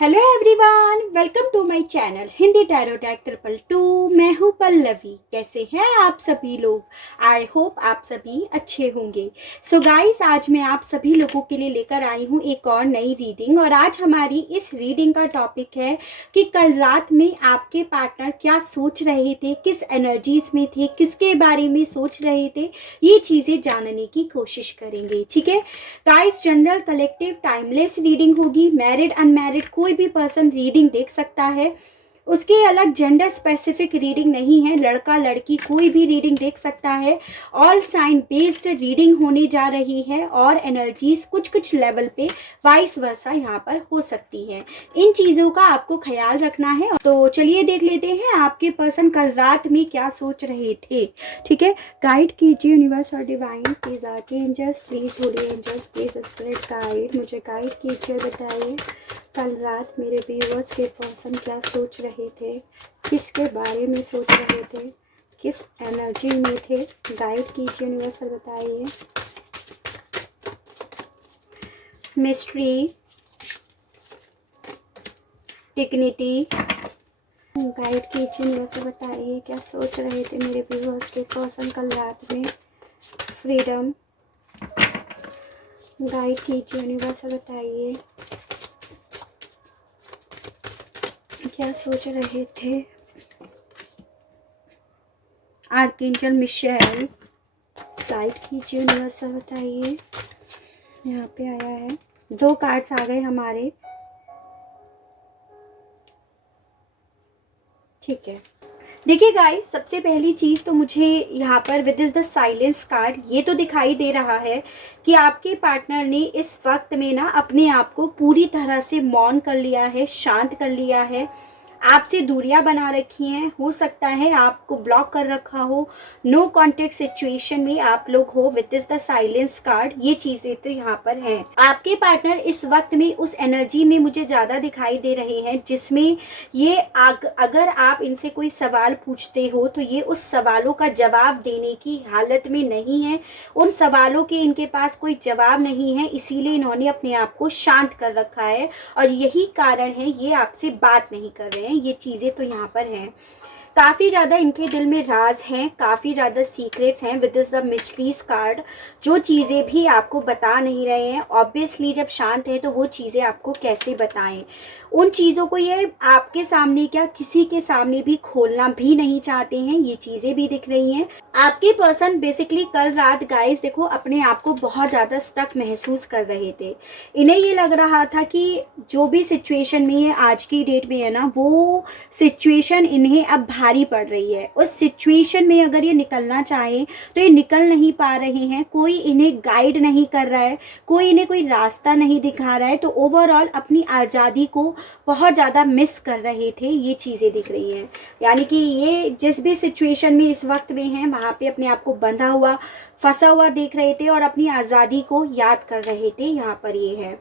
Hello everyone, welcome to my channel Hindi tarot tag 222। मैं हूँ पल्लवी। कैसे हैं आप सभी लोग? आई होप आप सभी अच्छे होंगे। सो गाइस, आज मैं आप सभी लोगों के लिए लेकर आई हूँ एक और नई रीडिंग। और आज हमारी इस रीडिंग का टॉपिक है कि कल रात में आपके पार्टनर क्या सोच रहे थे, किस एनर्जीज में थे, किसके बारे में सोच रहे थे, ये चीज़ें जानने की कोशिश करेंगे। ठीक है guys, general collective timeless reading होगी। मैरिड अनमैरिड कोई भी पर्सन रीडिंग देख सकता है। उसकी अलग जेंडर स्पेसिफिक रीडिंग नहीं है। लड़का लड़की कोई भी रीडिंग देख सकता है। ऑल साइन बेस्ड रीडिंग होने जा रही है और एनर्जीज कुछ कुछ लेवल पे वाइस वर्सा यहाँ पर हो सकती है। इन चीज़ों का आपको ख्याल रखना है। तो चलिए देख लेते हैं आपके पर्सन कल रात में क्या सोच रहे थे। ठीक है, गाइड कीजिए यूनिवर्स और डिवाइन प्लीज, आके angels please, holy angels please spirit guide, मुझे गाइड कीजिए। बताइए कल रात मेरे व्यूअर्स के पर्सन क्या सोच रहे थे, किसके बारे में सोच रहे थे, किस एनर्जी में थे। गाइड कीजिए यूनिवर्स और बताइए। मिस्ट्री, डिग्निटी, गाइड कीजिए यूनिवर्स और बताइए क्या सोच रहे थे मेरे व्यूअर्स के पर्सन कल रात में। फ्रीडम, गाइड कीजिए यूनिवर्स और बताइए क्या सोच रहे थे। आर्कएंजल मिशेल, गाइड कीजिए यूनिवर्स और बताइए। यहाँ पे आया है, 2 कार्ड्स आ गए हमारे। ठीक है, देखिए गाइस, सबसे पहली चीज़ तो मुझे यहाँ पर with is the silence card ये तो दिखाई दे रहा है कि आपके पार्टनर ने इस वक्त में ना अपने आप को पूरी तरह से मौन कर लिया है, शांत कर लिया है। आपसे दूरियां बना रखी हैं। हो सकता है आपको ब्लॉक कर रखा हो। नो कॉन्टेक्ट सिचुएशन में आप लोग हो with is the silence card. ये चीज़ें तो यहाँ पर हैं। आपके पार्टनर इस वक्त में उस एनर्जी में मुझे ज़्यादा दिखाई दे रहे हैं जिसमें ये अगर आप इनसे कोई सवाल पूछते हो तो ये उस सवालों का जवाब देने की हालत में नहीं है। उन सवालों के इनके पास कोई जवाब नहीं है, इसीलिए इन्होंने अपने आप को शांत कर रखा है और यही कारण है ये आपसे बात नहीं कर रहे हैं। ये चीज़ें तो यहाँ पर हैं। काफ़ी ज़्यादा इनके दिल में राज हैं, काफ़ी ज़्यादा सीक्रेट्स हैं with is the mysteries card. जो चीज़ें भी आपको बता नहीं रहे हैं, ऑब्वियसली जब शांत है तो वो चीज़ें आपको कैसे बताएं। उन चीज़ों को ये आपके सामने क्या किसी के सामने भी खोलना भी नहीं चाहते हैं। ये चीज़ें भी दिख रही हैं। आपके पर्सन बेसिकली कल रात गाइस देखो अपने आप को बहुत ज़्यादा स्टक महसूस कर रहे थे। इन्हें ये लग रहा था कि जो भी सिचुएशन में है आज की डेट में है ना, वो सिचुएशन इन्हें अब भारी पड़ रही है। उस सिचुएशन में अगर ये निकलना चाहें तो ये निकल नहीं पा रहे हैं। कोई इन्हें गाइड नहीं कर रहा है, कोई इन्हें कोई रास्ता नहीं दिखा रहा है। तो ओवरऑल अपनी आज़ादी को बहुत ज़्यादा मिस कर रहे थे। ये चीज़ें दिख रही हैं, यानी कि ये जिस भी सिचुएशन में इस वक्त में हैं वहाँ पे अपने आप को बंधा हुआ फंसा हुआ देख रहे थे और अपनी आज़ादी को याद कर रहे थे। यहाँ पर ये है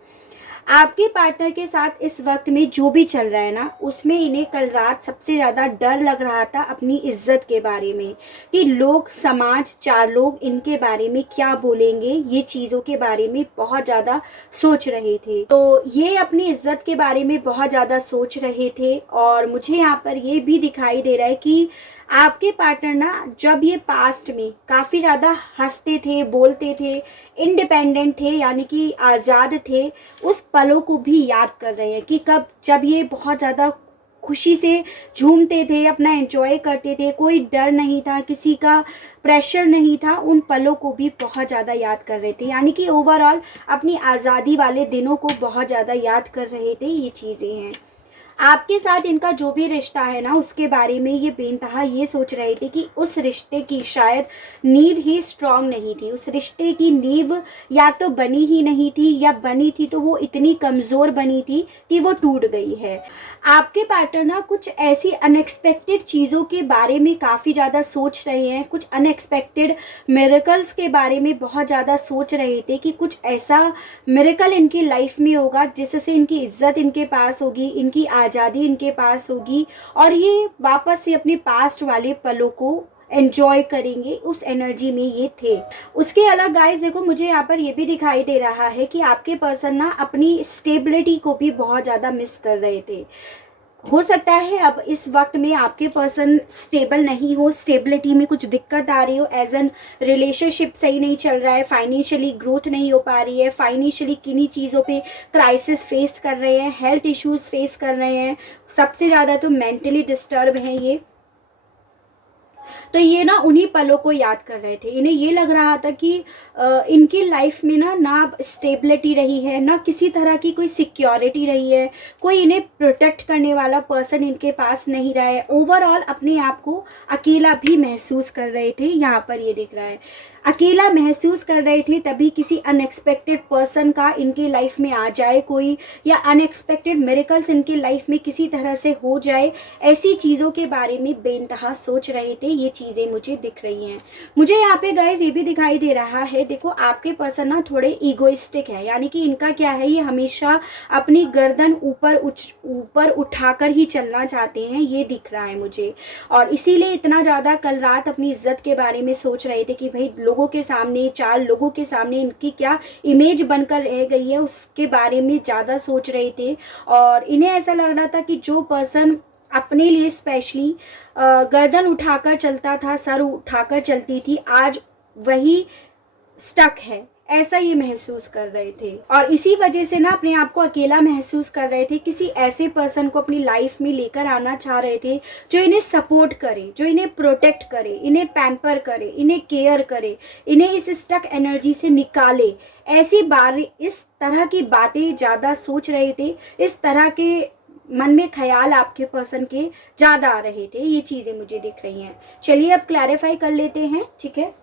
आपके पार्टनर के साथ इस वक्त में जो भी चल रहा है ना, उसमें इन्हें कल रात सबसे ज़्यादा डर लग रहा था अपनी इज्जत के बारे में कि लोग, समाज, 4 लोग इनके बारे में क्या बोलेंगे। ये चीज़ों के बारे में बहुत ज़्यादा सोच रहे थे। तो ये अपनी इज्जत के बारे में बहुत ज़्यादा सोच रहे थे। और मुझे यहाँ पर ये भी दिखाई दे रहा है कि आपके पार्टनर ना जब ये पास्ट में काफ़ी ज़्यादा हंसते थे, बोलते थे, इंडिपेंडेंट थे, यानी कि आज़ाद थे, उस पलों को भी याद कर रहे हैं कि कब जब ये बहुत ज़्यादा खुशी से झूमते थे, अपना एंजॉय करते थे, कोई डर नहीं था, किसी का प्रेशर नहीं था। उन पलों को भी बहुत ज़्यादा याद कर रहे थे, यानी कि ओवरऑल अपनी आज़ादी वाले दिनों को बहुत ज़्यादा याद कर रहे थे। ये चीज़ें हैं। आपके साथ इनका जो भी रिश्ता है ना, उसके बारे में ये बेनतहा ये सोच रहे थे कि उस रिश्ते की शायद नींव ही स्ट्रांग नहीं थी। उस रिश्ते की नींव या तो बनी ही नहीं थी, या बनी थी तो वो इतनी कमज़ोर बनी थी कि वो टूट गई है। आपके पार्टनर ना कुछ ऐसी अनएक्सपेक्टेड चीज़ों के बारे में काफ़ी ज़्यादा सोच रहे हैं। कुछ अनएक्सपेक्टेड मिरेकल्स के बारे में बहुत ज़्यादा सोच रहे थे कि कुछ ऐसा मिरेकल इनकी लाइफ में होगा जिससे इनकी इज्जत इनके पास होगी, इनकी आज़ादी इनके पास होगी और ये वापस से अपने पास्ट वाले पलों को एंजॉय करेंगे, उस एनर्जी में ये थे। उसके अलग गाइस देखो, मुझे यहाँ पर ये भी दिखाई दे रहा है कि आपके पर्सन ना अपनी स्टेबिलिटी को भी बहुत ज़्यादा मिस कर रहे थे। हो सकता है अब इस वक्त में आपके पर्सन स्टेबल नहीं हो, स्टेबिलिटी में कुछ दिक्कत आ रही हो, एज एन रिलेशनशिप सही नहीं चल रहा है, फाइनेंशियली ग्रोथ नहीं हो पा रही है, फाइनेंशियली किन्हीं चीज़ों पे क्राइसिस फेस कर रहे हैं, हेल्थ इश्यूज फेस कर रहे हैं, सबसे ज़्यादा तो मेंटली डिस्टर्ब हैं ये। तो ये ना उन्हीं पलों को याद कर रहे थे। इन्हें ये लग रहा था कि इनकी लाइफ में ना स्टेबिलिटी रही है, ना किसी तरह की कोई सिक्योरिटी रही है, कोई इन्हें प्रोटेक्ट करने वाला पर्सन इनके पास नहीं रहा है। ओवरऑल अपने आप को अकेला भी महसूस कर रहे थे। यहाँ पर ये दिख रहा है, अकेला महसूस कर रहे थे, तभी किसी अनएक्सपेक्टेड पर्सन का इनके लाइफ में आ जाए कोई, या अनएक्सपेक्टेड मिरेकल्स इनके लाइफ में किसी तरह से हो जाए, ऐसी चीज़ों के बारे में बेइंतहा सोच रहे थे। ये चीज़ें मुझे दिख रही हैं। मुझे यहाँ पे गाइस ये भी दिखाई दे रहा है, देखो आपके पर्सन ना थोड़े ईगोइस्टिक है, यानी कि इनका क्या है, ये हमेशा अपनी गर्दन ऊपर उठाकर ही चलना चाहते हैं, ये दिख रहा है मुझे। और इसीलिए इतना ज़्यादा कल रात अपनी इज्जत के बारे में सोच रहे थे कि भाई लोगों के सामने, 4 लोगों के सामने इनकी क्या इमेज बनकर रह गई है, उसके बारे में ज़्यादा सोच रहे थे। और इन्हें ऐसा लग रहा था कि जो पर्सन अपने लिए स्पेशली गर्दन उठाकर चलता था, सर उठाकर चलती थी, आज वही स्टक है, ऐसा ये महसूस कर रहे थे। और इसी वजह से ना अपने आप को अकेला महसूस कर रहे थे। किसी ऐसे पर्सन को अपनी लाइफ में लेकर आना चाह रहे थे जो इन्हें सपोर्ट करे, जो इन्हें प्रोटेक्ट करे, इन्हें पैम्पर करे, इन्हें केयर करे, इन्हें इस स्टक एनर्जी से निकाले। इस तरह की बातें ज़्यादा सोच रहे थे, इस तरह के मन में ख्याल आपके पर्सन के ज़्यादा आ रहे थे। ये चीज़ें मुझे दिख रही हैं। चलिए अब क्लैरिफाई कर लेते हैं, ठीक है।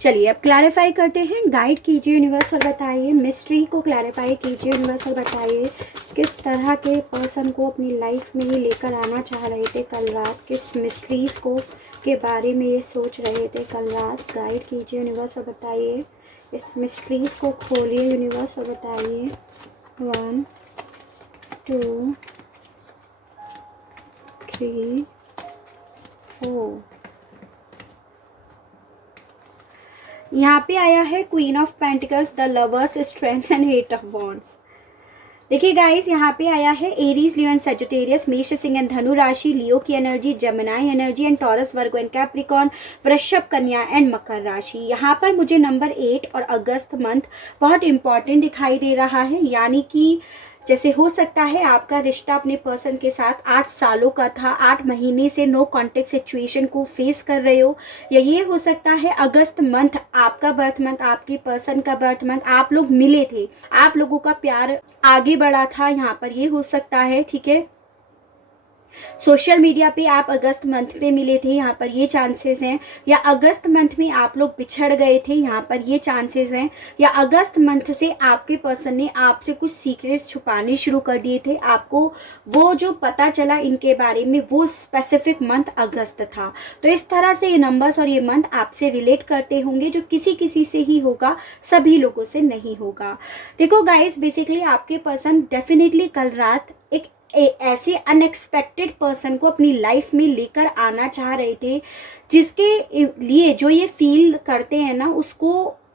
चलिए अब क्लैरिफाई करते हैं। गाइड कीजिए यूनिवर्स और बताइए, मिस्ट्री को क्लैरिफाई कीजिए यूनिवर्स और बताइए किस तरह के पर्सन को अपनी लाइफ में ही लेकर आना चाह रहे थे कल रात, किस मिस्ट्रीज को के बारे में ये सोच रहे थे कल रात। गाइड कीजिए यूनिवर्स और बताइए, इस मिस्ट्रीज को खोलिए यूनिवर्स और बताइए। 1 2 3 4। यहाँ पे आया है queen of pentacles, the lovers, strength and 8 of wands. देखिए गाइस, यहाँ पे आया है एरीज, लियो एंड सेजिटेरियस, मेष, सिंह एंड धनु राशि, लियो की energy, Gemini energy and taurus, Virgo and Capricorn, वृषभ, कन्या एंड मकर राशि। यहाँ पर मुझे नंबर 8 और अगस्त मंथ बहुत इंपॉर्टेंट दिखाई दे रहा है। यानी कि जैसे हो सकता है आपका रिश्ता अपने पर्सन के साथ 8 सालों का था, 8 महीने से नो कॉन्टेक्ट सिचुएशन को फेस कर रहे हो, या ये हो सकता है अगस्त मंथ आपका बर्थ मंथ, आपके पर्सन का बर्थ मंथ, आप लोग मिले थे, आप लोगों का प्यार आगे बढ़ा था, यहाँ पर ये हो सकता है, ठीक है। सोशल मीडिया पे आप अगस्त मंथ पे मिले थे, यहाँ पर ये चांसेस हैं, या अगस्त मंथ में आप लोग बिछड़ गए थे, यहाँ पर ये चांसेस हैं, या अगस्त मंथ से आपके पर्सन ने आपसे कुछ सीक्रेट्स छुपाने शुरू कर दिए थे। आपको वो जो पता चला इनके बारे में, वो स्पेसिफिक मंथ अगस्त था। तो इस तरह से ये नंबर्स और ये मंथ आपसे रिलेट करते होंगे, जो किसी किसी से ही होगा, सभी लोगों से नहीं होगा। देखो गाइस, बेसिकली आपके पर्सन डेफिनेटली कल रात एक ऐसे अनएक्सपेक्टेड पर्सन को अपनी लाइफ में लेकर आना चाह रहे थे, जिसके लिए जो ये फील करते हैं ना, उसको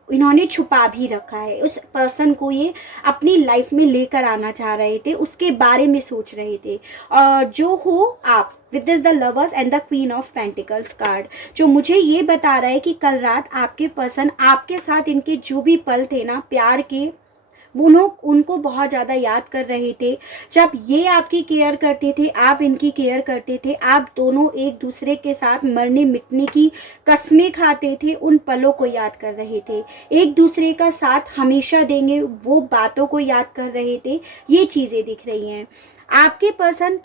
इन्होंने छुपा भी रखा है। उस पर्सन को ये अपनी लाइफ में लेकर आना चाह रहे थे, उसके बारे में सोच रहे थे। और जो हो आप with this the lovers and the queen of pentacles card, जो मुझे ये बता रहा है कि कल रात आपके पर्सन आपके साथ इनके जो भी पल थे ना प्यार के, उनको बहुत ज़्यादा याद कर रहे थे। जब ये आपकी केयर करते थे, आप इनकी केयर करते थे, आप दोनों एक दूसरे के साथ मरने मिटने की कस्में खाते थे, उन पलों को याद कर रहे थे, एक दूसरे का साथ हमेशा देंगे वो बातों को याद कर रहे थे। ये चीज़ें दिख रही हैं। आपके पर्सन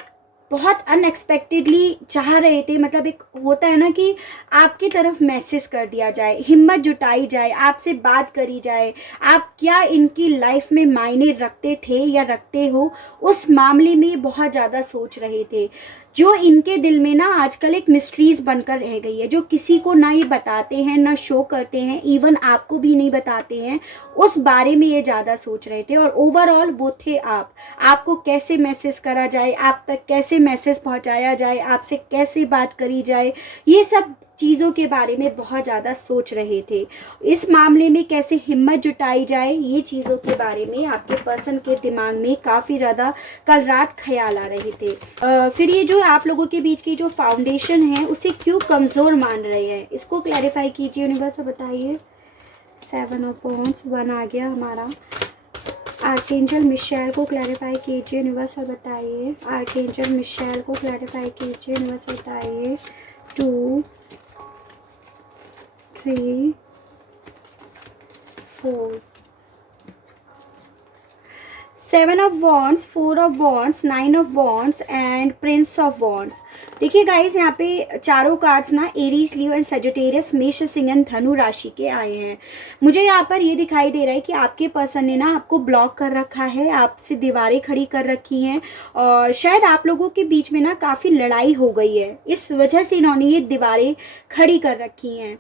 बहुत अनएक्सपेक्टेडली चाह रहे थे, मतलब एक होता है ना कि आपकी तरफ मैसेज कर दिया जाए, हिम्मत जुटाई जाए, आपसे बात करी जाए, आप क्या इनकी लाइफ में मायने रखते थे या रखते हो, उस मामले में बहुत ज़्यादा सोच रहे थे। जो इनके दिल में ना आजकल एक मिस्ट्रीज बनकर रह गई है, जो किसी को ना ही बताते हैं, ना शो करते हैं, इवन आपको भी नहीं बताते हैं, उस बारे में ये ज़्यादा सोच रहे थे। और ओवरऑल वो थे आपको कैसे मैसेज करा जाए, आप तक कैसे मैसेज पहुंचाया जाए, आपसे कैसे बात करी जाए, ये सब चीज़ों के बारे में बहुत ज़्यादा सोच रहे थे। इस मामले में कैसे हिम्मत जुटाई जाए, ये चीज़ों के बारे में आपके पर्सन के दिमाग में काफ़ी ज़्यादा कल रात ख्याल आ रहे थे। फिर ये जो आप लोगों के बीच की जो फाउंडेशन है उसे क्यों कमज़ोर मान रहे हैं, इसको क्लैरिफाई कीजिए यूनिवर्स, बताइए। 7 ऑफ वॉन्ड्स 1 आ गया हमारा। आर्कएंजल मिशेल को क्लैरिफाई कीजिए यूनिवर्स, बताइए। आर्कएंजल मिशेल को क्लैरिफाई कीजिए यूनिवर्स, बताइए। 2 3 4 7 of wands, 4 of wands, 9 of wands and Prince of wands. देखिए गाइज, यहाँ पे चारों कार्ड्स ना एरीज, लियो एंड सजिटेरियस, मेष, सिंह एंड धनु राशि के आए हैं। मुझे यहाँ पर ये दिखाई दे रहा है कि आपके पर्सन ने ना आपको ब्लॉक कर रखा है, आपसे दीवारें खड़ी कर रखी हैं और शायद आप लोगों के बीच में ना काफ़ी लड़ाई हो गई है। इस वजह से इन्होंने ये दीवारें खड़ी कर रखी हैं।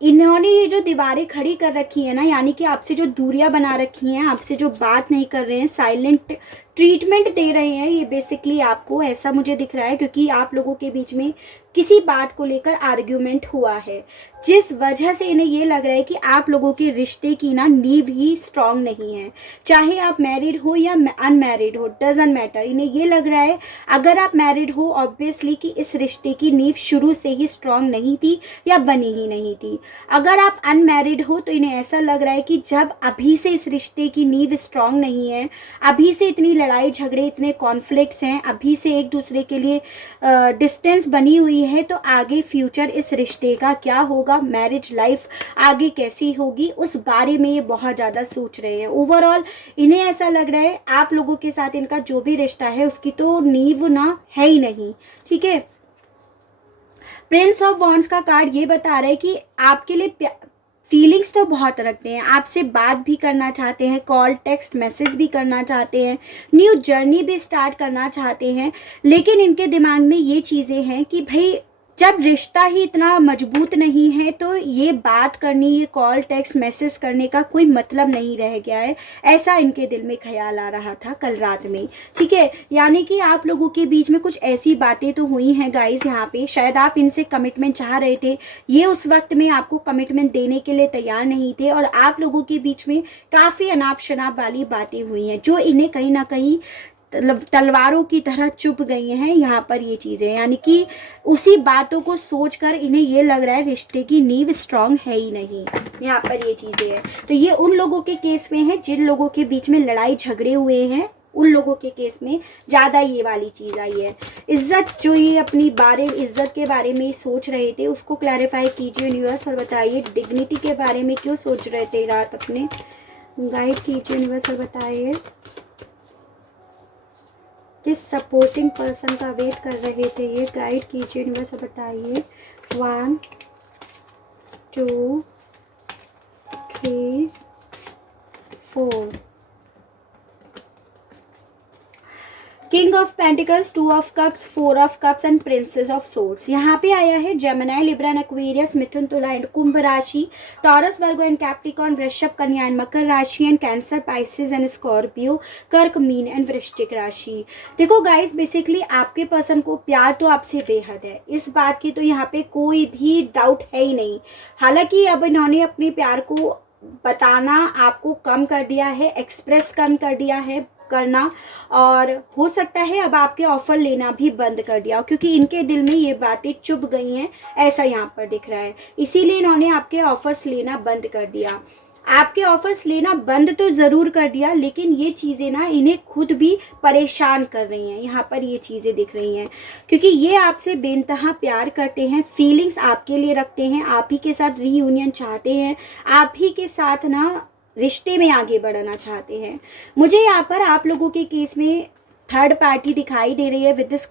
इन्होंने ये जो दीवारें खड़ी कर रखी है ना, यानी कि आपसे जो दूरियां बना रखी हैं, आपसे जो बात नहीं कर रहे हैं, साइलेंट ट्रीटमेंट दे रहे हैं, ये बेसिकली आपको ऐसा मुझे दिख रहा है, क्योंकि आप लोगों के बीच में किसी बात को लेकर आर्ग्यूमेंट हुआ है, जिस वजह से इन्हें ये लग रहा है कि आप लोगों के रिश्ते की ना नींव ही स्ट्रांग नहीं है। चाहे आप मैरिड हो या अनमैरिड हो, डजंट मैटर। इन्हें ये लग रहा है अगर आप मैरिड हो ऑब्वियसली कि इस रिश्ते की नींव शुरू से ही स्ट्रांग नहीं थी या बनी ही नहीं थी। अगर आप अनमैरिड हो तो इन्हें ऐसा लग रहा है कि जब अभी से इस रिश्ते की नींव स्ट्रांग नहीं है, अभी से इतनी लड़ाई झगड़े, इतने कॉन्फ्लिक्ट्स हैं, अभी से एक दूसरे के लिए डिस्टेंस बनी हुई है, तो आगे फ्यूचर इस रिश्ते का क्या होगा, मैरिज लाइफ आगे कैसी होगी, उस बारे में ये बहुत ज़्यादा सोच रहे हैं। ओवरऑल इन्हें ऐसा लग रहा है आप लोगों के साथ इनका जो भी रिश्ता है उसकी तो नींव ना है ही नहीं। ठीक है, प्रिंस ऑफ वॉन्ड्स का कार्ड ये बता रहा है कि आपके लिए फीलिंग्स तो बहुत रखते हैं, आपसे बात भी करना चाहते हैं, कॉल टेक्स्ट मैसेज भी करना चाहते हैं, न्यू जर्नी भी स्टार्ट करना चाहते हैं, लेकिन इनके दिमाग में ये चीज़ें हैं कि भाई जब रिश्ता ही इतना मजबूत नहीं है तो ये बात करनी, ये कॉल टेक्स्ट मैसेज करने का कोई मतलब नहीं रह गया है, ऐसा इनके दिल में ख्याल आ रहा था कल रात में। ठीक है, यानी कि आप लोगों के बीच में कुछ ऐसी बातें तो हुई हैं गाइस यहाँ पे, शायद आप इनसे कमिटमेंट चाह रहे थे, ये उस वक्त में आपको कमिटमेंट देने के लिए तैयार नहीं थे और आप लोगों के बीच में काफ़ी अनाप शनाप वाली बातें हुई हैं जो इन्हें कहीं ना कहीं तलवारों की तरह चुभ गई हैं यहाँ पर ये चीज़ें, यानी कि उसी बातों को सोचकर इन्हें ये लग रहा है रिश्ते की नींव स्ट्रांग है ही नहीं, यहाँ पर ये चीज़ें हैं। तो ये उन लोगों के केस में है जिन लोगों के बीच में लड़ाई झगड़े हुए हैं, उन लोगों के केस में ज़्यादा ये वाली चीज़ आई है। इज्जत, जो ये अपनी इज्जत के बारे में सोच रहे थे उसको क्लैरिफाई कीजिए यूनिवर्स और बताइए। डिग्निटी के बारे में क्यों सोच रहे थे रात अपने, गाइड कीजिए यूनिवर्स और बताइए। किस सपोर्टिंग पर्सन का वेट कर रहे थे ये, गाइड कीजिए यूनिवर्स बताइए। 1 2 3 4 king of pentacles, 2 of cups, 4 of cups and princess of swords. यहाँ पे आया है जेमिनी, लिब्रा एंड एक्वेरियस, मिथुन, तुला एंड कुंभ राशि, टॉरस, वर्गो एंड कैप्रिकॉर्न, वृषभ, कन्या एंड मकर राशि and cancer, Pisces and Scorpio, कर्क, मीन एंड वृश्चिक राशि। देखो गाइस, बेसिकली आपके पर्सन को प्यार तो आपसे बेहद है, इस बात की तो यहाँ पे कोई भी डाउट है ही नहीं। हालांकि अब इन्होंने अपने प्यार को बताना आपको कम कर दिया है, एक्सप्रेस कम कर दिया है करना, और हो सकता है अब आपके ऑफर लेना भी बंद कर दिया, क्योंकि इनके दिल में ये बातें चुभ गई हैं, ऐसा यहाँ पर दिख रहा है। इसीलिए इन्होंने आपके ऑफर्स लेना बंद कर दिया। आपके ऑफर्स लेना बंद तो ज़रूर कर दिया, लेकिन ये चीज़ें ना इन्हें खुद भी परेशान कर रही हैं, यहाँ पर ये चीज़ें दिख रही हैं, क्योंकि ये आपसे बेइंतहा प्यार करते हैं, फीलिंग्स आपके लिए रखते हैं, आप ही के साथ रीयूनियन चाहते हैं, आप ही के साथ ना रिश्ते में आगे बढ़ना चाहते हैं। मुझे यहाँ पर आप लोगों के केस में थर्ड पार्टी दिखाई दे रही है with this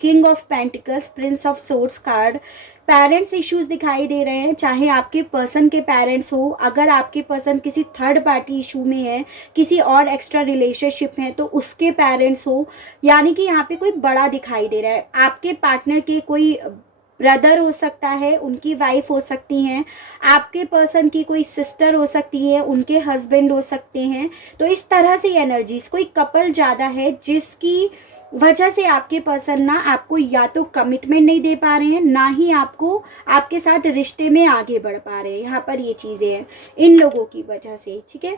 king of pentacles, Prince of swords card. Parents issues दिखाई दे रहे हैं, चाहे आपके पर्सन के पेरेंट्स हो, अगर आपके पर्सन किसी थर्ड पार्टी इशू में है, किसी और एक्स्ट्रा रिलेशनशिप है तो उसके पेरेंट्स हो, यानी कि यहाँ पे कोई बड़ा दिखाई दे रहा है। आपके पार्टनर के कोई ब्रदर हो सकता है, उनकी वाइफ हो सकती हैं, आपके पर्सन की कोई सिस्टर हो सकती है, उनके हस्बैंड हो सकते हैं। तो इस तरह से एनर्जीज, कोई कपल ज़्यादा है जिसकी वजह से आपके पर्सन ना आपको या तो कमिटमेंट नहीं दे पा रहे हैं, ना ही आपको आपके साथ रिश्ते में आगे बढ़ पा रहे हैं। यहाँ पर ये चीज़ें हैं इन लोगों की वजह से, ठीक है।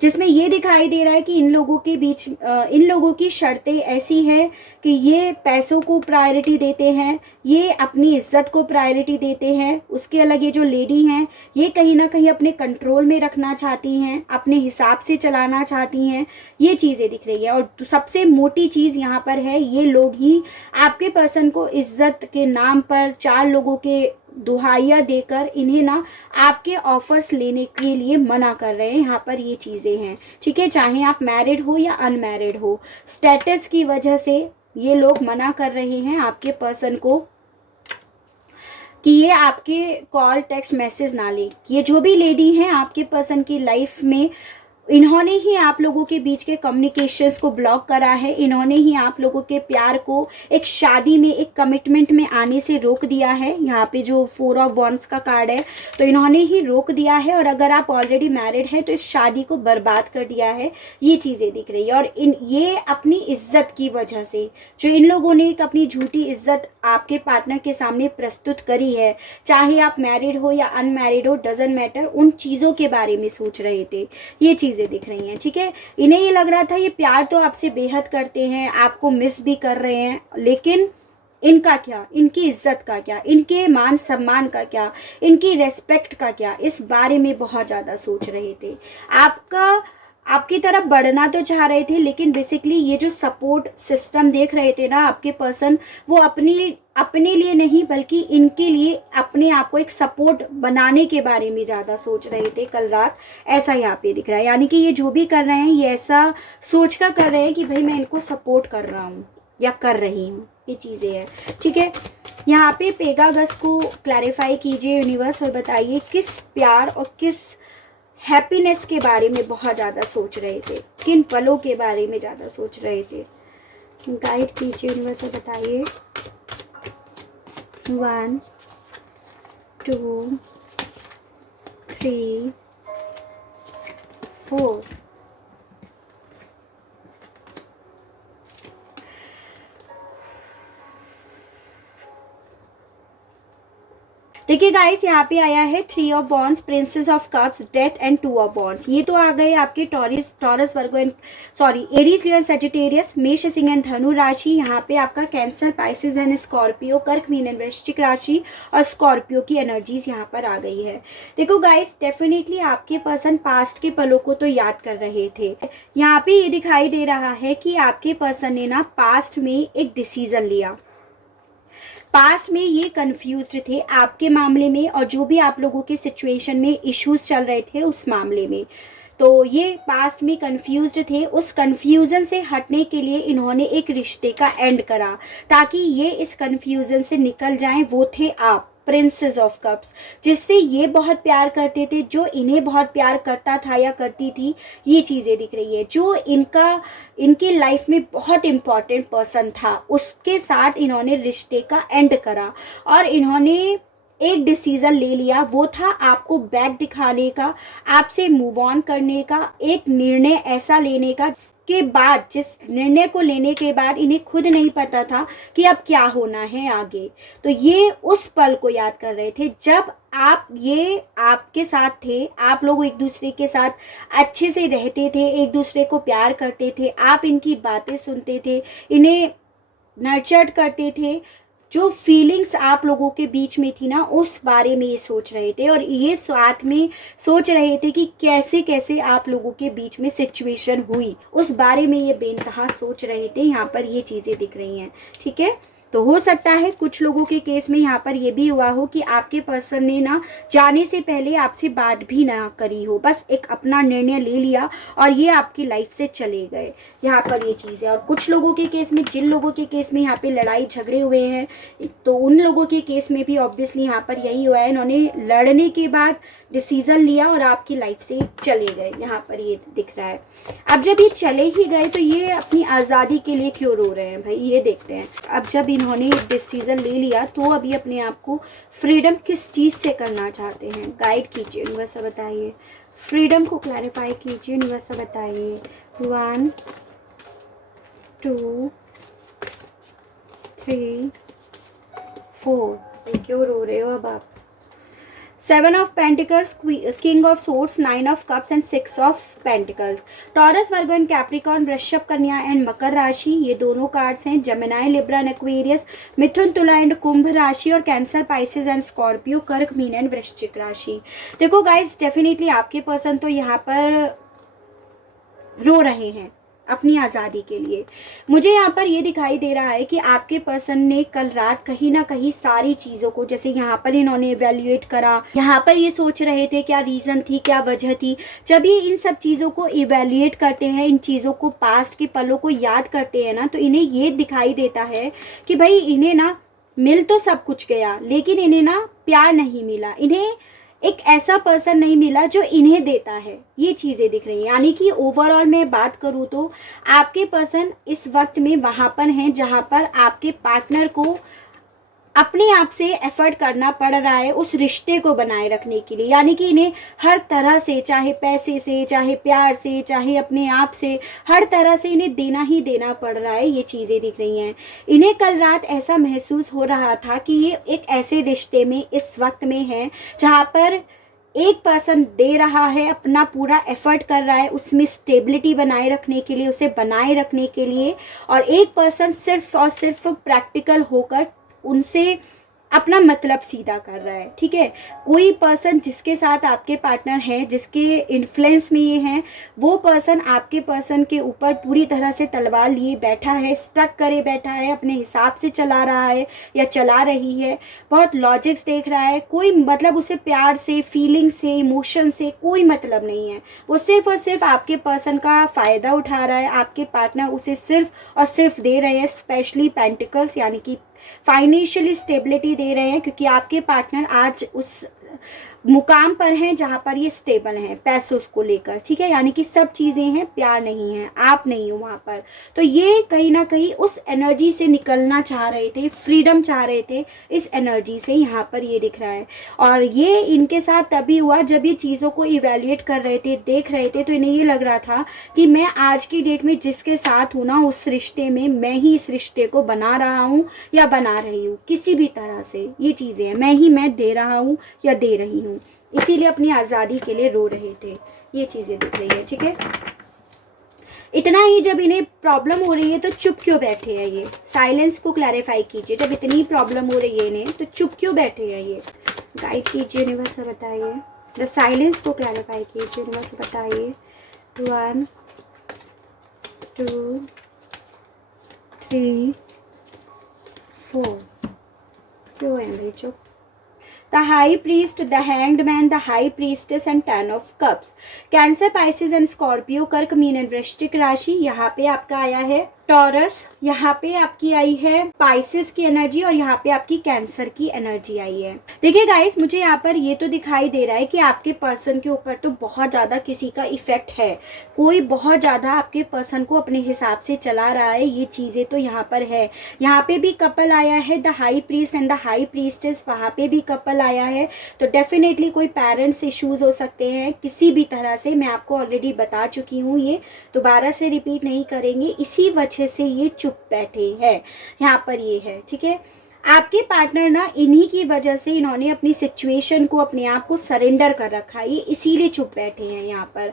जिसमें ये दिखाई दे रहा है कि इन लोगों के बीच इन लोगों की शर्तें ऐसी हैं कि ये पैसों को प्रायोरिटी देते हैं, ये अपनी इज्जत को प्रायोरिटी देते हैं। उसके अलग ये जो लेडी हैं, ये कहीं ना कहीं अपने कंट्रोल में रखना चाहती हैं, अपने हिसाब से चलाना चाहती हैं, ये चीज़ें दिख रही है। और सबसे मोटी चीज़ यहाँ पर है, ये लोग ही आपके पर्सन को इज्जत के नाम पर 4 लोगों के दुहाइयाँ देकर इन्हें ना आपके ऑफर्स लेने के लिए मना कर रहे हैं। यहाँ पर ये चीज़ें हैं, ठीक है। चाहे आप मैरिड हो या अनमैरिड हो, स्टेटस की वजह से ये लोग मना कर रहे हैं आपके पर्सन को कि ये आपके कॉल टेक्स्ट मैसेज ना ले। ये जो भी लेडी हैं आपके पर्सन की लाइफ में, इन्होंने ही आप लोगों के बीच के कम्युनिकेशंस को ब्लॉक करा है। इन्होंने ही आप लोगों के प्यार को एक शादी में, एक कमिटमेंट में आने से रोक दिया है। यहाँ पे जो 4 ऑफ वॉन्ड्स का कार्ड है, तो इन्होंने ही रोक दिया है। और अगर आप ऑलरेडी मैरिड हैं तो इस शादी को बर्बाद कर दिया है, ये चीज़ें दिख रही है। और ये अपनी इज्जत की वजह से, जो इन लोगों ने एक अपनी झूठी इज्जत आपके पार्टनर के सामने प्रस्तुत करी है, चाहे आप मैरिड हो या अनमैरिड हो, डजेंट मैटर, उन चीज़ों के बारे में सोच रहे थे, ये चीज़ें दिख रही हैं, ठीक है। इन्हें ये लग रहा था ये प्यार तो आपसे बेहद करते हैं, आपको मिस भी कर रहे हैं, लेकिन इनका क्या, इनकी इज्जत का क्या, इनके मान सम्मान का क्या, इनकी रेस्पेक्ट का क्या, इस बारे में बहुत ज़्यादा सोच रहे थे। आपकी तरफ बढ़ना तो चाह रहे थे, लेकिन बेसिकली ये जो सपोर्ट सिस्टम देख रहे थे ना आपके पर्सन, वो अपने लिए नहीं बल्कि इनके लिए अपने आप को एक सपोर्ट बनाने के बारे में ज़्यादा सोच रहे थे कल रात, ऐसा यहाँ पे दिख रहा है। यानी कि ये जो भी कर रहे हैं, ये ऐसा सोच कर कर रहे हैं कि भाई मैं इनको सपोर्ट कर रहा हूँ या कर रही हूँ, ये चीज़ें हैं, ठीक है। यहाँ पे पेगासस को क्लैरिफाई कीजिए यूनिवर्स, और बताइए किस प्यार और किस हैप्पीनेस के बारे में बहुत ज़्यादा सोच रहे थे, किन पलों के बारे में ज़्यादा सोच रहे थे। गाइड कीजिए यूनिवर्स और बताइए। 1 2 3 4। देखिए गाइस, यहाँ पे आया है 3 of wands, princess of cups, death and 2 of wands. ये तो आ गए आपके Taurus Virgo and Aries, Leo and Sagittarius, मेष सिंह एंड धनु राशि। यहाँ पे आपका कैंसर, पाइसेस एंड स्कॉर्पियो, कर्क, मीन एंड वृश्चिक राशि और स्कॉर्पियो की एनर्जीज यहाँ पर आ गई है। देखो गाइस, डेफिनेटली आपके पर्सन पास्ट के पलों को तो याद कर रहे थे। यहाँ पे ये दिखाई दे रहा है कि आपके पर्सन ने ना पास्ट में एक डिसीजन लिया, पास्ट में ये कंफ्यूज्ड थे आपके मामले में, और जो भी आप लोगों के सिचुएशन में इश्यूज चल रहे थे उस मामले में, तो ये पास्ट में कंफ्यूज्ड थे। उस कंफ्यूजन से हटने के लिए इन्होंने एक रिश्ते का एंड करा, ताकि ये इस कंफ्यूजन से निकल जाएं। वो थे आप, प्रिंसेस ऑफ कप्स, जिससे ये बहुत प्यार करते थे, जो इन्हें बहुत प्यार करता था या करती थी, ये चीज़ें दिख रही है। जो इनकी लाइफ में बहुत इम्पॉर्टेंट पर्सन था, उसके साथ इन्होंने रिश्ते का एंड करा और इन्होंने एक डिसीज़न ले लिया। वो था आपको बैक दिखाने का, आपसे मूव ऑन करने का, एक निर्णय ऐसा लेने का के बाद, जिस निर्णय को लेने के बाद इन्हें खुद नहीं पता था कि अब क्या होना है आगे। तो ये उस पल को याद कर रहे थे जब आपके साथ थे, आप लोग एक दूसरे के साथ अच्छे से रहते थे, एक दूसरे को प्यार करते थे, आप इनकी बातें सुनते थे, इन्हें नर्चर्ड करते थे। जो फीलिंग्स आप लोगों के बीच में थी ना, उस बारे में ये सोच रहे थे, और ये साथ में सोच रहे थे कि कैसे कैसे आप लोगों के बीच में सिचुएशन हुई, उस बारे में ये बेनतहा सोच रहे थे। यहाँ पर ये चीज़ें दिख रही हैं, ठीक है। तो हो सकता है कुछ लोगों के केस में यहाँ पर ये भी हुआ हो कि आपके पर्सन ने ना जाने से पहले आपसे बात भी ना करी हो, बस एक अपना निर्णय ले लिया और ये आपकी लाइफ से चले गए। यहाँ पर ये चीज़ है। और कुछ लोगों के केस में, जिन लोगों के केस में यहाँ पे लड़ाई झगड़े हुए हैं, तो उन लोगों के केस में भी ऑब्वियसली यहाँ पर यही हुआ है। इन्होंने लड़ने के बाद डिसीजन लिया और आपकी लाइफ से चले गए, यहाँ पर ये दिख रहा है। अब जब ये चले ही गए तो ये अपनी आज़ादी के लिए क्यों रो रहे हैं भाई, ये देखते हैं। अब जब इन्होंने डिसीजन ले लिया तो अब ये अपने आप को फ्रीडम किस चीज़ से करना चाहते हैं, गाइड कीजिए यूनिवर्स, बताइए। फ्रीडम को क्लैरिफाई कीजिए यूनिवर्स, बताइए। 1 2 3 4। क्यों रो रहे हो अब आप? 7 of pentacles, king of swords, 9 of cups and 6 of pentacles. Taurus, Virgo and Capricorn, वृषभ, कन्या एंड मकर राशि, ये दोनों कार्ड्स हैं। जेमिनाई, लिब्रा एंड एक्वेरियस, मिथुन, तुला एंड कुंभ राशि, और कैंसर, पाइसेस एंड स्कॉर्पियो, कर्क, मीन एंड वृश्चिक राशि। देखो गाइस, डेफिनेटली आपके पर्सन तो यहाँ पर रो रहे हैं अपनी आज़ादी के लिए। मुझे यहाँ पर ये दिखाई दे रहा है कि आपके पर्सन ने कल रात कहीं ना कहीं सारी चीज़ों को, जैसे यहाँ पर इन्होंने इवेल्युएट करा, यहाँ पर ये सोच रहे थे क्या रीज़न थी, क्या वजह थी। जब ये इन सब चीज़ों को इवेल्युएट करते हैं, इन चीज़ों को, पास्ट के पलों को याद करते हैं ना, तो इन्हें ये दिखाई देता है कि भाई इन्हें ना मिल तो सब कुछ गया, लेकिन इन्हें ना प्यार नहीं मिला, इन्हें एक ऐसा पर्सन नहीं मिला जो इन्हें देता है। ये चीज़ें दिख रही हैं। यानी कि ओवरऑल मैं बात करूँ तो आपके पर्सन इस वक्त में वहाँ पर हैं जहाँ पर आपके पार्टनर को अपने आप से एफर्ट करना पड़ रहा है उस रिश्ते को बनाए रखने के लिए। यानी कि इन्हें हर तरह से, चाहे पैसे से, चाहे प्यार से, चाहे अपने आप से, हर तरह से इन्हें देना ही देना पड़ रहा है। ये चीज़ें दिख रही हैं। इन्हें कल रात ऐसा महसूस हो रहा था कि ये एक ऐसे रिश्ते में इस वक्त में है जहाँ पर एक पर्सन दे रहा है, अपना पूरा एफर्ट कर रहा है उसमें स्टेबिलिटी बनाए रखने के लिए, उसे बनाए रखने के लिए, और एक पर्सन सिर्फ और सिर्फ प्रैक्टिकल होकर उनसे अपना मतलब सीधा कर रहा है। ठीक है, कोई पर्सन जिसके साथ आपके पार्टनर है, जिसके इन्फ्लुएंस में ये हैं, वो पर्सन आपके पर्सन के ऊपर पूरी तरह से तलवार लिए बैठा है, स्टक करे बैठा है, अपने हिसाब से चला रहा है या चला रही है, बहुत लॉजिक्स देख रहा है। कोई मतलब उसे प्यार से, फीलिंग से, इमोशन से कोई मतलब नहीं है। वो सिर्फ और सिर्फ आपके पर्सन का फ़ायदा उठा रहा है। आपके पार्टनर उसे सिर्फ और सिर्फ दे रहे हैं, स्पेशली पेंटिकल्स, यानी कि फाइनेंशियली स्टेबिलिटी दे रहे हैं, क्योंकि आपके पार्टनर आज उस मुकाम पर हैं जहाँ पर ये स्टेबल हैं पैसों को लेकर। ठीक है, यानी कि सब चीज़ें हैं, प्यार नहीं है, आप नहीं हो वहाँ पर। तो ये कहीं ना कहीं उस एनर्जी से निकलना चाह रहे थे, फ्रीडम चाह रहे थे इस एनर्जी से, यहाँ पर ये दिख रहा है। और ये इनके साथ तभी हुआ जब ये चीज़ों को इवेल्युएट कर रहे थे, देख रहे थे, तो इन्हें ये लग रहा था कि मैं आज की डेट में जिसके साथ हूँ ना, उस रिश्ते में मैं ही इस रिश्ते को बना रहा हूँ या बना रही हूँ, किसी भी तरह से। ये चीज़ें हैं, मैं दे रहा हूँ या दे रही हूँ, इसीलिए अपनी आज़ादी के लिए रो रहे थे। ये चीज़ें दिख रही है। ठीक है, इतना ही जब इन्हें प्रॉब्लम हो रही है तो चुप क्यों बैठे हैं ये? साइलेंस को क्लैरिफाई कीजिए। जब इतनी प्रॉब्लम हो रही है इन्हें, तो चुप क्यों बैठे हैं ये? गाइड कीजिए, यूनिवर्स बताइए। द साइलेंस को क्लैरिफाई कीजिए, यूनिवर्स बताइए। 1 2 3 4। क्यों है भाई चुप? The High Priest, the Hanged Man, the High Priestess and 10 of Cups। Cancer, Pisces and Scorpio, कर्क, मीन एंड वृश्चिक राशि। यहाँ पे आपका आया है टॉरस, यहाँ पे आपकी आई है पाइसेस की एनर्जी, और यहाँ पे आपकी कैंसर की एनर्जी आई है। देखिए गाइस, मुझे यहाँ पर ये तो दिखाई दे रहा है कि आपके पर्सन के ऊपर तो बहुत ज़्यादा किसी का इफेक्ट है। कोई बहुत ज़्यादा आपके पर्सन को अपने हिसाब से चला रहा है, ये चीज़ें तो यहाँ पर है। यहाँ पे भी कपल आया है, the high priest and the high priestess, वहाँ पे भी कपल आया है। तो डेफिनेटली कोई पेरेंट्स इश्यूज हो सकते हैं किसी भी तरह से। मैं आपको ऑलरेडी बता चुकी हूँ, ये दोबारा से रिपीट नहीं करेंगे। इसी वजह से ये चुप बैठे हैं, यहाँ पर ये है। ठीक है, आपके पार्टनर ना इन्हीं की वजह से, इन्होंने अपनी सिचुएशन को, अपने आप को सरेंडर कर रखा है, ये इसीलिए चुप बैठे हैं यहाँ पर।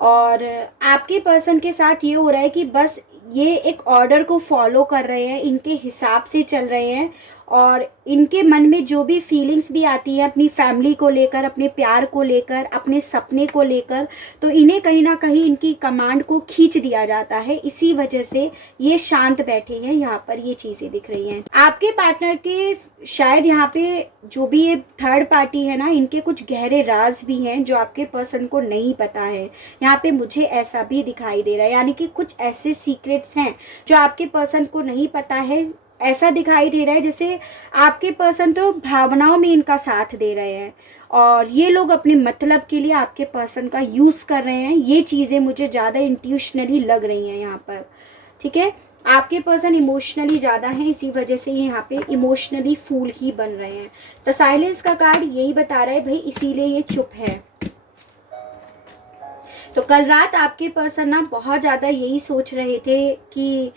और आपके पर्सन के साथ ये हो रहा है कि बस ये एक ऑर्डर को फॉलो कर रहे हैं, इनके हिसाब से चल रहे हैं, और इनके मन में जो भी फीलिंग्स भी आती हैं अपनी फैमिली को लेकर, अपने प्यार को लेकर, अपने सपने को लेकर, तो इन्हें कहीं ना कहीं इनकी कमांड को खींच दिया जाता है। इसी वजह से ये शांत बैठे हैं, यहाँ पर ये चीज़ें दिख रही हैं। आपके पार्टनर के शायद यहाँ पे जो भी ये थर्ड पार्टी है ना, इनके कुछ गहरे राज भी हैं जो आपके पर्सन को नहीं पता है। यहाँ पे मुझे ऐसा भी दिखाई दे रहा है, यानी कि कुछ ऐसे सीक्रेट्स हैं जो आपके पर्सन को नहीं पता है। ऐसा दिखाई दे रहा है जैसे आपके पर्सन तो भावनाओं में इनका साथ दे रहे हैं, और ये लोग अपने मतलब के लिए आपके पर्सन का यूज़ कर रहे हैं। ये चीज़ें मुझे ज़्यादा इंट्यूशनली लग रही हैं यहाँ पर। ठीक है, आपके पर्सन इमोशनली ज़्यादा हैं, इसी वजह से यहाँ पे इमोशनली फूल ही बन रहे हैं। तो साइलेंस का कार्ड यही बता रहा है भाई, इसीलिए ये चुप है। तो कल रात आपके पर्सन ना बहुत ज़्यादा यही सोच रहे थे कि,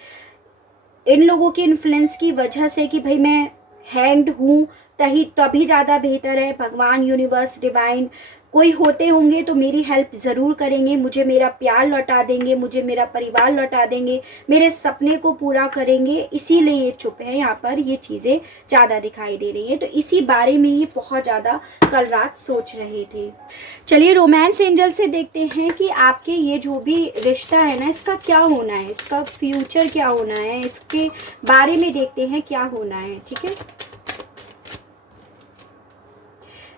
मतलब, आपके पर्सन को अपने आप से एफर्ट करना पड़ रहा है उस रिश्ते को बनाए रखने के लिए। यानी कि बहुत ज़्यादा इन लोगों के इन्फ्लुएंस की वजह से कि भाई मैं हैंग्ड हूँ तभी ज़्यादा बेहतर है, भगवान, यूनिवर्स, डिवाइन कोई होते होंगे तो मेरी हेल्प ज़रूर करेंगे, मुझे मेरा प्यार लौटा देंगे, मुझे मेरा परिवार लौटा देंगे, मेरे सपने को पूरा करेंगे, इसीलिए ये चुप है। यहाँ पर ये चीज़ें ज़्यादा दिखाई दे रही हैं, तो इसी बारे में ये बहुत ज़्यादा कल रात सोच रहे थे। चलिए रोमांस एंजल से देखते हैं कि आपके ये जो भी रिश्ता है ना, इसका क्या होना है, इसका फ्यूचर क्या होना है, इसके बारे में देखते हैं क्या होना है। ठीक है,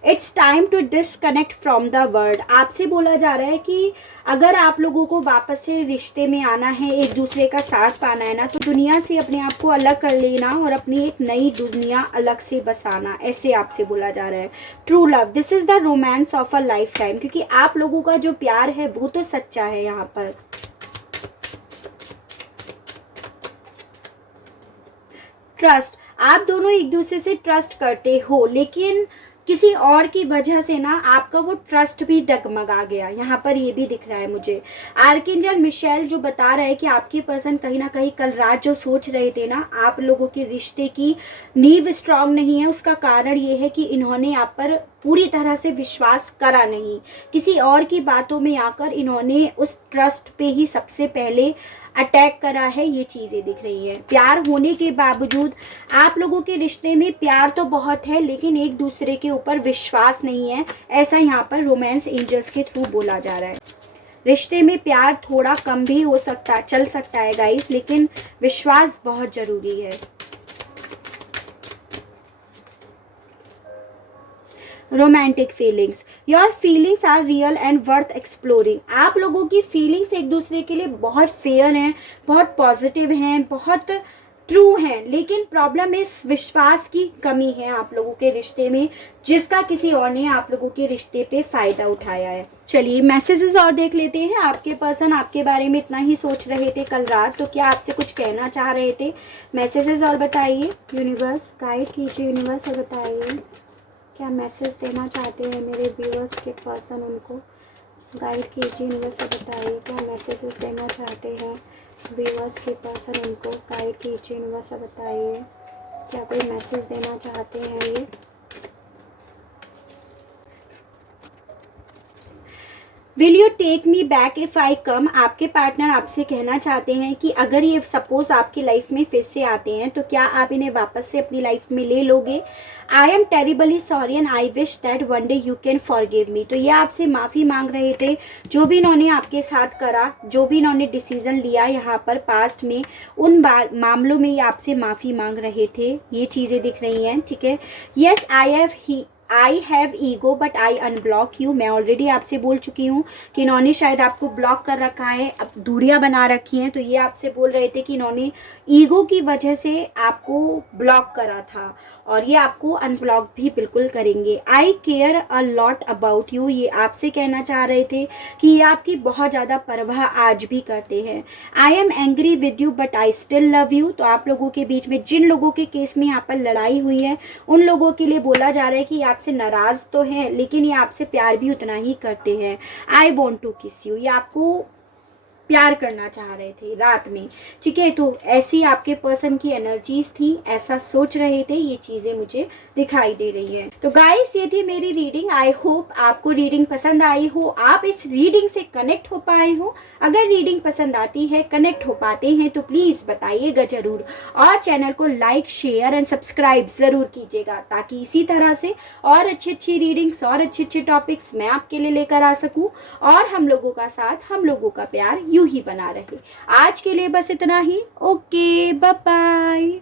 it's time to disconnect from the world. आपसे बोला जा रहा है कि अगर आप लोगों को वापस से रिश्ते में आना है, एक दूसरे का साथ पाना है ना, तो दुनिया से अपने आप को अलग कर लेना और अपनी एक नई दुनिया अलग से बसाना, ऐसे आपसे बोला जा रहा है। True love, this is the romance of a life time, क्योंकि आप लोगों का जो प्यार है वो तो सच्चा है। यहाँ पर ट्रस्ट, आप दोनों एक दूसरे से ट्रस्ट करते हो, लेकिन किसी और की वजह से ना आपका वो ट्रस्ट भी डगमगा गया। यहाँ पर ये भी दिख रहा है मुझे। आर्कएंजल मिशेल जो बता रहा है कि आपके पर्सन कहीं ना कहीं कल रात जो सोच रहे थे ना, आप लोगों के रिश्ते की नींव स्ट्रांग नहीं है, उसका कारण ये है कि इन्होंने आप पर पूरी तरह से विश्वास करा नहीं। किसी और की बातों में आकर इन्होंने उस ट्रस्ट पे ही सबसे पहले अटैक करा है, ये चीज़ें दिख रही हैं। प्यार होने के बावजूद आप लोगों के रिश्ते में प्यार तो बहुत है, लेकिन एक दूसरे के ऊपर विश्वास नहीं है, ऐसा यहाँ पर रोमांस एंजल्स के थ्रू बोला जा रहा है। रिश्ते में प्यार थोड़ा कम भी हो सकता है, चल सकता है गाइस, लेकिन विश्वास बहुत ज़रूरी है। Romantic feelings, your feelings are real and worth exploring. आप लोगों की फीलिंग्स एक दूसरे के लिए बहुत फेयर हैं, बहुत पॉजिटिव हैं, बहुत ट्रू हैं, लेकिन प्रॉब्लम इस विश्वास की कमी है आप लोगों के रिश्ते में, जिसका किसी और ने आप लोगों के रिश्ते पे फ़ायदा उठाया है। चलिए मैसेजेस और देख लेते हैं। आपके पर्सन आपके बारे में इतना ही सोच रहे थे कल रात, तो क्या आपसे कुछ कहना चाह रहे थे? मैसेजेस और बताइए। यूनिवर्स गाइड कीजिए, यूनिवर्स और बताइए क्या मैसेज देना चाहते हैं मेरे व्यूअर्स के पर्सन, उनको गाइड कीजिए। यूनिवर्स बताइए क्या मैसेजेस देना चाहते हैं व्यूअर्स के पर्सन, उनको गाइड कीजिए। यूनिवर्स बताइए क्या कोई मैसेज देना चाहते हैं ये। Will you take me back if I come. आपके पार्टनर आपसे कहना चाहते हैं कि अगर ये सपोज आपकी लाइफ में फिर से आते हैं तो क्या आप इन्हें वापस से अपनी लाइफ में ले लोगे। I am terribly sorry and I wish that one day you can forgive me. तो ये आपसे माफ़ी मांग रहे थे, जो भी इन्होंने आपके साथ करा, जो भी इन्होंने डिसीजन लिया यहाँ पर पास्ट में, उन मामलों में ये आपसे माफ़ी मांग रहे थे, ये चीज़ें दिख रही हैं। ठीक है, yes I have ego but I unblock you. मैं ऑलरेडी आपसे बोल चुकी हूँ कि इन्होंने शायद आपको ब्लॉक कर रखा है, अब दूरियां बना रखी हैं, तो ये आपसे बोल रहे थे कि इन्होंने ईगो की वजह से आपको ब्लॉक करा था और ये आपको अनब्लॉक भी बिल्कुल करेंगे। I care a lot about you, ये आपसे कहना चाह रहे थे कि ये आपकी बहुत ज़्यादा परवाह आज भी करते हैं। I am angry with you but I still love you. तो आप लोगों के बीच में जिन लोगों के केस में यहाँ पर लड़ाई हुई है, उन लोगों के लिए बोला जा रहा है कि आपसे नाराज तो हैं, लेकिन ये आपसे प्यार भी उतना ही करते हैं। आई वॉन्ट टू किस यू, ये आपको प्यार करना चाह रहे थे रात में। ठीक है, तो ऐसी आपके पर्सन की एनर्जीज थी, ऐसा सोच रहे थे, ये चीज़ें मुझे दिखाई दे रही है। तो गाइस ये थी मेरी रीडिंग। आई होप आपको रीडिंग पसंद आई हो, आप इस रीडिंग से कनेक्ट हो पाए हो। अगर रीडिंग पसंद आती है, कनेक्ट हो पाते हैं, तो प्लीज़ बताइएगा ज़रूर और चैनल को लाइक, शेयर एंड सब्सक्राइब ज़रूर कीजिएगा, ताकि इसी तरह से और अच्छी अच्छी रीडिंग्स और अच्छे अच्छे टॉपिक्स मैं आपके लिए लेकर आ सकूँ और हम लोगों का साथ, हम लोगों का प्यार यूं ही बना रहे। आज के लिए बस इतना ही। Okay, bye bye.